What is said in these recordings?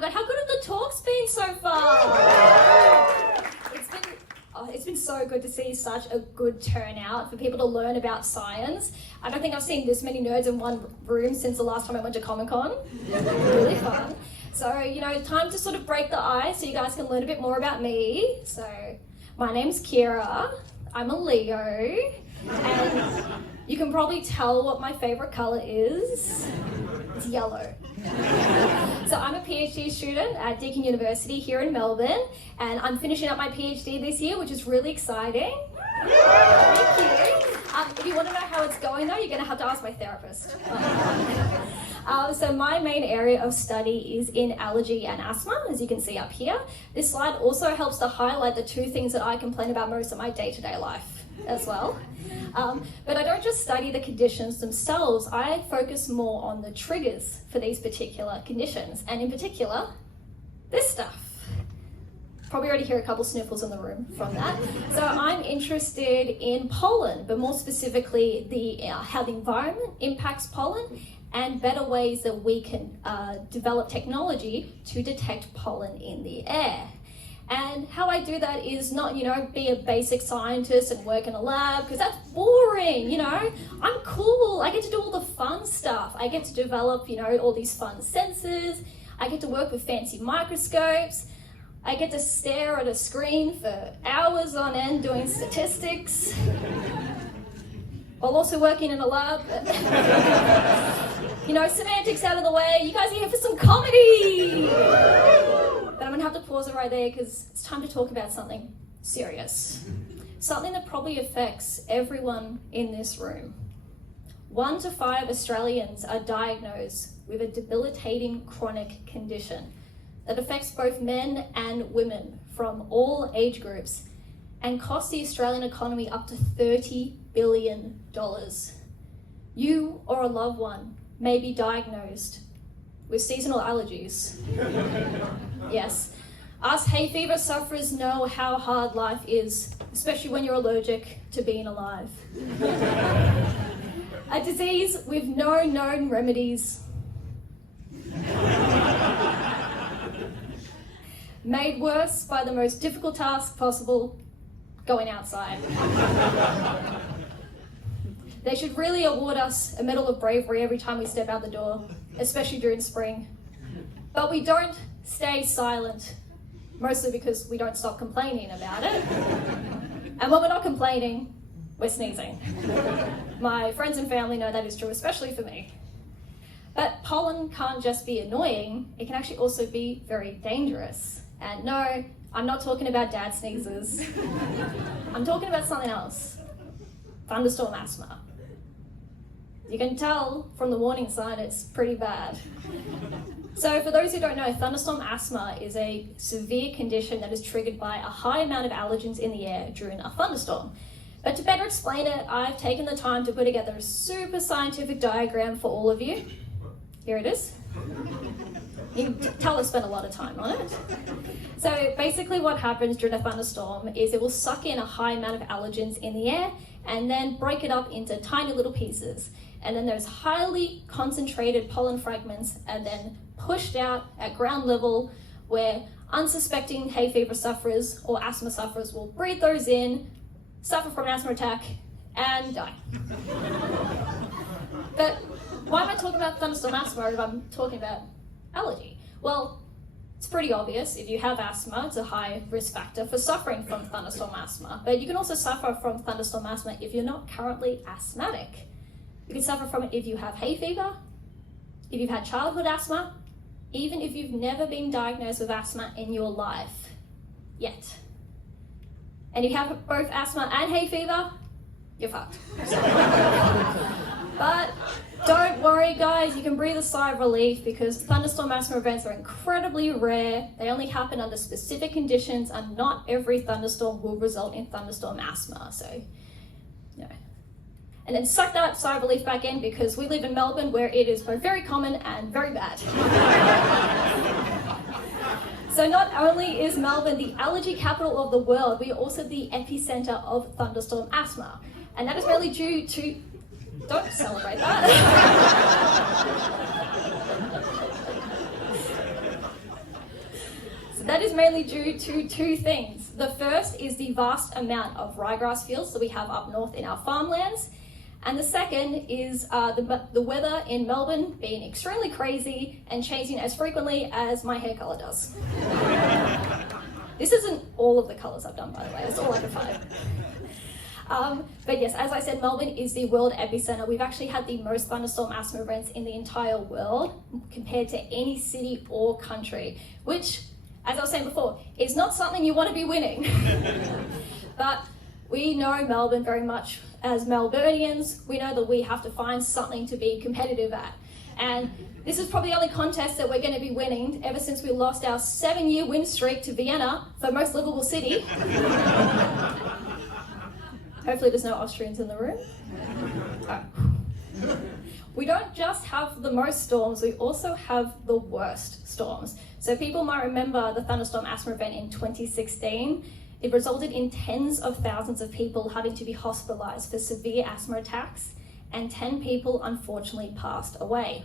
my God, how good have the talks been so far? It's been so good to see such a good turnout for people to learn about science. I don't think I've seen this many nerds in one room since the last time I went to Comic-Con. Really fun. So, time to sort of break the ice so you guys can learn a bit more about me. So, my name's Kira. I'm a Leo. And you can probably tell what my favorite color is. It's yellow. So I'm a PhD student at Deakin University here in Melbourne, and I'm finishing up my PhD this year, which is really exciting. Thank you. If you want to know how it's going though, you're going to have to ask my therapist. So my main area of study is in allergy and asthma, as you can see up here. This slide also helps to highlight the two things that I complain about most in my day-to-day life as well. But I don't just study the conditions themselves, I focus more on the triggers for these particular conditions, and in particular, this stuff. Probably already hear a couple sniffles in the room from that. So I'm interested in pollen, but more specifically how the environment impacts pollen and better ways that we can develop technology to detect pollen in the air. And how I do that is not, be a basic scientist and work in a lab, because that's boring, I'm cool. I get to do all the fun stuff. I get to develop, all these fun sensors. I get to work with fancy microscopes. I get to stare at a screen for hours on end doing statistics, while also working in a lab. Semantics out of the way. You guys are here for some comedy. But I'm gonna have to pause it right there because it's time to talk about something serious. Something that probably affects everyone in this room. 1 to 5 Australians are diagnosed with a debilitating chronic condition that affects both men and women from all age groups and costs the Australian economy up to $30 billion. You or a loved one may be diagnosed with seasonal allergies. Yes, us hay fever sufferers know how hard life is, especially when you're allergic to being alive. A disease with no known remedies. Made worse by the most difficult task possible, going outside. They should really award us a Medal of Bravery every time we step out the door, especially during spring. But we don't stay silent, mostly because we don't stop complaining about it. And when we're not complaining, we're sneezing. My friends and family know that is true, especially for me. But pollen can't just be annoying, it can actually also be very dangerous. And no, I'm not talking about dad sneezes. I'm talking about something else. Thunderstorm asthma. You can tell from the warning sign it's pretty bad. So for those who don't know, thunderstorm asthma is a severe condition that is triggered by a high amount of allergens in the air during a thunderstorm. But to better explain it, I've taken the time to put together a super scientific diagram for all of you. Here it is. You can tell I spent a lot of time on it. So basically what happens during a thunderstorm is it will suck in a high amount of allergens in the air and then break it up into tiny little pieces. And then those highly concentrated pollen fragments are then pushed out at ground level where unsuspecting hay fever sufferers or asthma sufferers will breathe those in, suffer from an asthma attack, and die. But why am I talking about thunderstorm asthma if I'm talking about allergy? Well, it's pretty obvious. If you have asthma, it's a high risk factor for suffering from thunderstorm asthma. But you can also suffer from thunderstorm asthma if you're not currently asthmatic. You can suffer from it if you have hay fever, if you've had childhood asthma, even if you've never been diagnosed with asthma in your life yet. And if you have both asthma and hay fever, you're fucked. But don't worry guys, you can breathe a sigh of relief because thunderstorm asthma events are incredibly rare. They only happen under specific conditions and not every thunderstorm will result in thunderstorm asthma. So, and then suck that sigh of relief back in because we live in Melbourne where it is both very common and very bad. So not only is Melbourne the allergy capital of the world, we are also the epicenter of thunderstorm asthma. And that is really due to, don't celebrate that. So that is mainly due to two things. The first is the vast amount of ryegrass fields that we have up north in our farmlands. And the second is the weather in Melbourne being extremely crazy and changing as frequently as my hair colour does. This isn't all of the colours I've done, by the way, it's all I could find. But yes, as I said, Melbourne is the world epicenter. We've actually had the most thunderstorm asthma events in the entire world compared to any city or country, which, as I was saying before, is not something you want to be winning. But we know Melbourne very much as Melburnians. We know that we have to find something to be competitive at. And this is probably the only contest that we're going to be winning ever since we lost our 7-year win streak to Vienna for most livable city. Hopefully there's no Austrians in the room. We don't just have the most storms, we also have the worst storms. So people might remember the Thunderstorm asthma event in 2016. It resulted in tens of thousands of people having to be hospitalized for severe asthma attacks, and 10 people unfortunately passed away.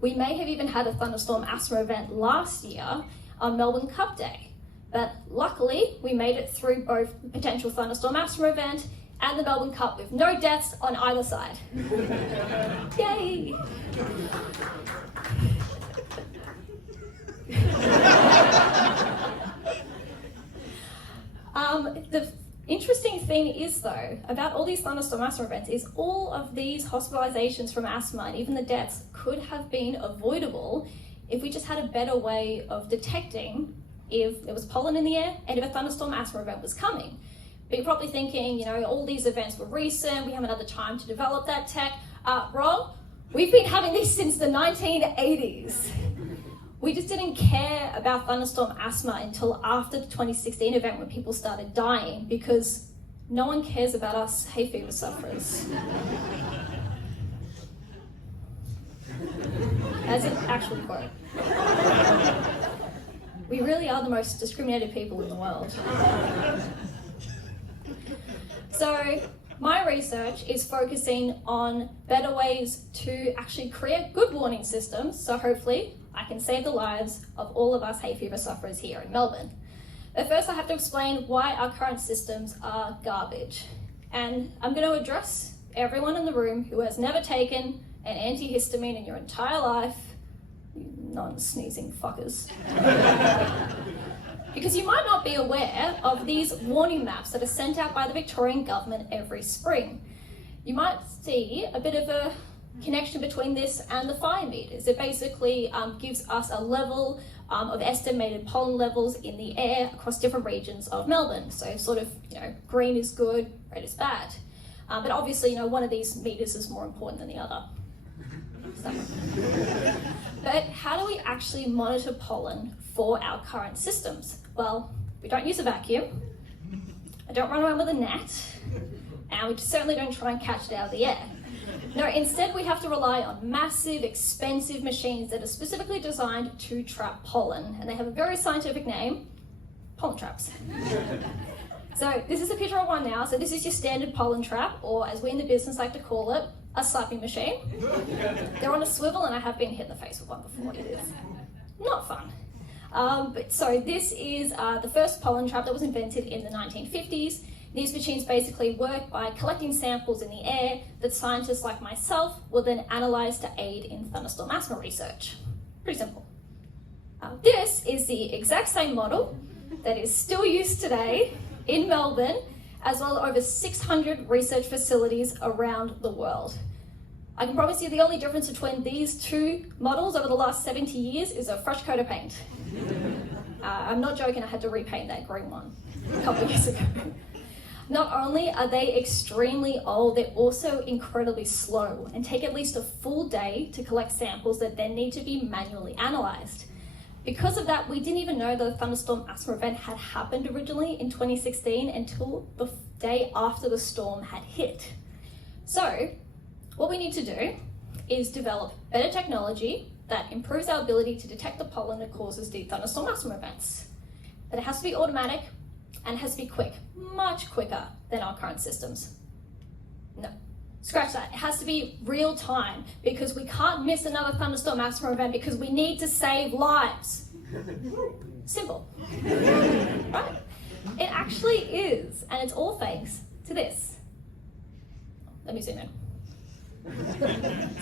We may have even had a thunderstorm asthma event last year on Melbourne Cup Day, but luckily we made it through both the potential thunderstorm asthma event and the Melbourne Cup with no deaths on either side. Yay! The interesting thing is, though, about all these thunderstorm asthma events is all of these hospitalizations from asthma and even the deaths could have been avoidable if we just had a better way of detecting if there was pollen in the air and if a thunderstorm asthma event was coming. But you're probably thinking, you know, all these events were recent, we haven't had the time to develop that tech. Wrong. We've been having these since the 1980s. We just didn't care about thunderstorm asthma until after the 2016 event when people started dying, because no one cares about us hay fever sufferers. As an actual quote. We really are the most discriminated people in the world. So my research is focusing on better ways to actually create good warning systems, so hopefully I can save the lives of all of us hay fever sufferers here in Melbourne. But first I have to explain why our current systems are garbage. And I'm going to address everyone in the room who has never taken an antihistamine in your entire life, you non-sneezing fuckers. Because you might not be aware of these warning maps that are sent out by the Victorian government every spring. You might see a bit of a connection between this and the fire meters. It basically gives us a level of estimated pollen levels in the air across different regions of Melbourne. So sort of, you know, green is good, red is bad. But obviously, you know, one of these meters is more important than the other. But how do we actually monitor pollen for our current systems? Well, we don't use a vacuum, I don't run around with a net, and we certainly don't try and catch it out of the air. No, instead we have to rely on massive, expensive machines that are specifically designed to trap pollen, and they have a very scientific name, pollen traps. So this is a picture of one now. So this is your standard pollen trap, or as we in the business like to call it, a slapping machine. They're on a swivel, and I have been hit in the face with one before. It is not fun. So this is the first pollen trap that was invented in the 1950s. These machines basically work by collecting samples in the air that scientists like myself will then analyze to aid in thunderstorm asthma research. Pretty simple. This is the exact same model that is still used today in Melbourne, as well as over 600 research facilities around the world. I can promise you the only difference between these two models over the last 70 years is a fresh coat of paint. I'm not joking, I had to repaint that green one a couple of years ago. Not only are they extremely old, they're also incredibly slow and take at least a full day to collect samples that then need to be manually analysed. Because of that, we didn't even know that the thunderstorm asthma event had happened originally in 2016 until the day after the storm had hit. So, what we need to do is develop better technology that improves our ability to detect the pollen that causes the thunderstorm asthma events. But it has to be automatic and it has to be quick, much quicker than our current systems. No, scratch that. It has to be real time because we can't miss another thunderstorm asthma event because we need to save lives. Simple. Right? It actually is, and it's all thanks to this. Let me zoom in.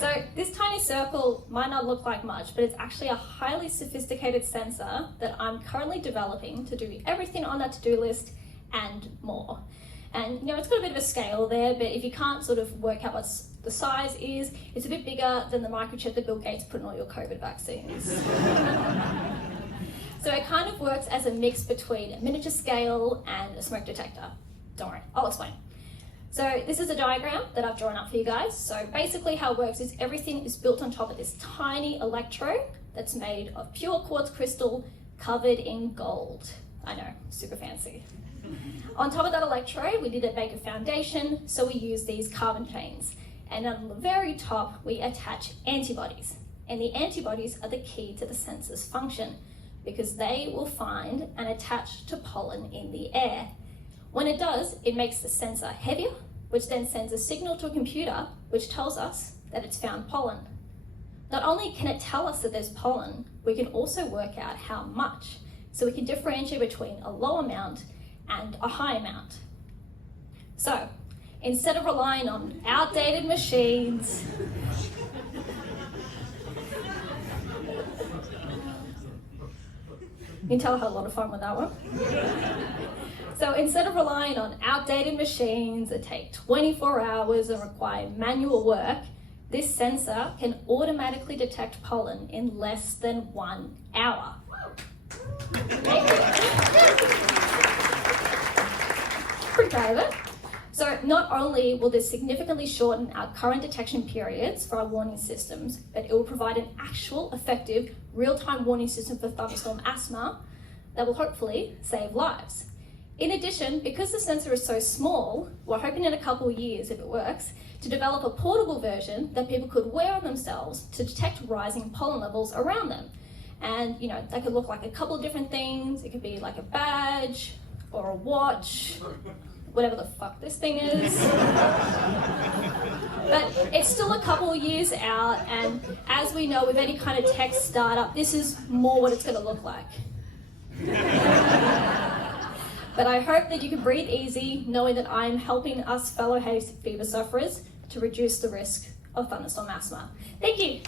So this tiny circle might not look like much, but it's actually a highly sophisticated sensor that I'm currently developing to do everything on that to-do list and more. And it's got a bit of a scale there, but if you can't sort of work out what the size is, it's a bit bigger than the microchip that Bill Gates put in all your COVID vaccines. So it kind of works as a mix between a miniature scale and a smoke detector. Don't worry, I'll explain. So this is a diagram that I've drawn up for you guys. So basically how it works is everything is built on top of this tiny electrode that's made of pure quartz crystal covered in gold. I know, super fancy. On top of that electrode, we did make a foundation, so we use these carbon chains. And on the very top, we attach antibodies. And the antibodies are the key to the sensor's function because they will find and attach to pollen in the air. When it does, it makes the sensor heavier, which then sends a signal to a computer, which tells us that it's found pollen. Not only can it tell us that there's pollen, we can also work out how much, so we can differentiate between a low amount and a high amount. So, instead of relying on outdated machines, you can tell I had a lot of fun with that one. So instead of relying on outdated machines that take 24 hours and require manual work, this sensor can automatically detect pollen in less than 1 hour. Pretty proud of it. So not only will this significantly shorten our current detection periods for our warning systems, but it will provide an actual effective real-time warning system for thunderstorm asthma that will hopefully save lives. In addition, because the sensor is so small, we're hoping in a couple of years, if it works, to develop a portable version that people could wear on themselves to detect rising pollen levels around them. And that could look like a couple of different things. It could be like a badge or a watch, whatever the fuck this thing is. But it's still a couple of years out, and as we know with any kind of tech startup, this is more what it's going to look like. But I hope that you can breathe easy knowing that I'm helping us fellow hay fever sufferers to reduce the risk of thunderstorm asthma. Thank you.